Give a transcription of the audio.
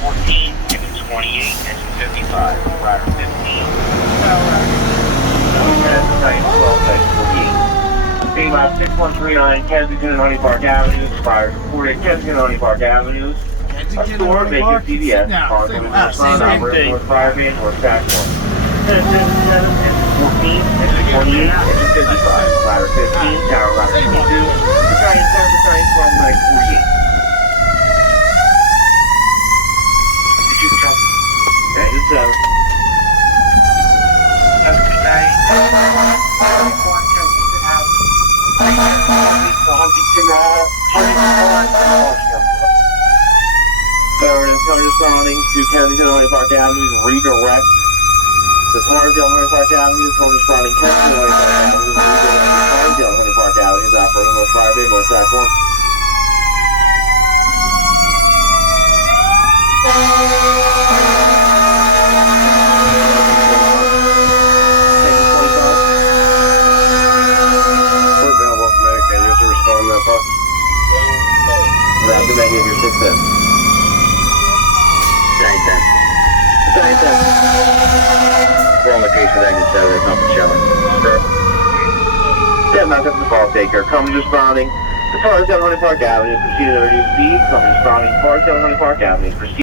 14, exit 28, exit 55, rider 15. Titan 12, exit 48. Being lab 6139, Kensington and Honey Park Avenues, fire reported Kensington and Honey Park Avenues. A store, vacant CVS, car coming from front, operating North Fire Van, North Platform. 1077, exit 14, exit 28, exit 55, ladder 15, tower ladder 22, Battalion 10, Battalion 12, night 48. Exit 7. Responding to Kensington and Honey Park Avenues, redirect the Torresdale and Honey Park Avenues, responding Kensington and Honey Park Avenues, redirect the Torresdale and Honey Park Avenues, operating North Friday, North Platform. Rapid negative, your 6-7. Battalion 10. We're on location, exit 7, it's not the challenge. Yeah, not up to the call taker. Company responding to Torresdale Honey Park Avenue, proceeding at reduced speed. Company responding to Torresdale Honey Park Avenue, proceed.